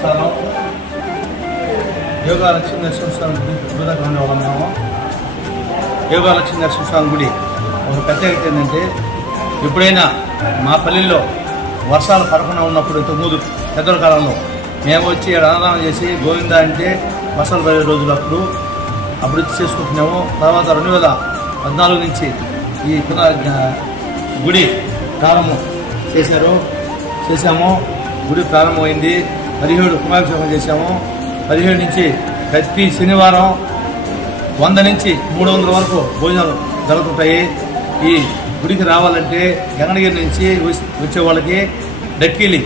నమస్కారం. యోగా లక్ష్మీ నరసింహస్వామి గుడి దూరంగా ఉండేవాళ్ళం మేము. యోగా లక్ష్మీ నరసింహస్వామి గుడి ఒక ప్రత్యేకత ఏంటంటే, ఎప్పుడైనా మా పల్లెల్లో వర్షాలు పడకుండా ఉన్నప్పుడు ఇంతకుముందు పెద్దల కాలంలో మేము వచ్చి అన్నదానం చేసి గోవిందా అంటే వర్షాలు పడే రోజులు అప్పుడు వచ్చి చేసుకుంటున్నాము. తర్వాత 2014 నుంచి ఈ గుడి ప్రారంభం చేశాము. గుడి ప్రారంభమైంది. 17 కుంభాభిషేకం చేశాము. 17 నుంచి ప్రతి శనివారం 100 నుంచి 300 వరకు భోజనాలు జరుగుతుంటాయి. ఈ గుడికి రావాలంటే గంగనగిరి నుంచి వచ్చే వాళ్ళకి డక్కిలి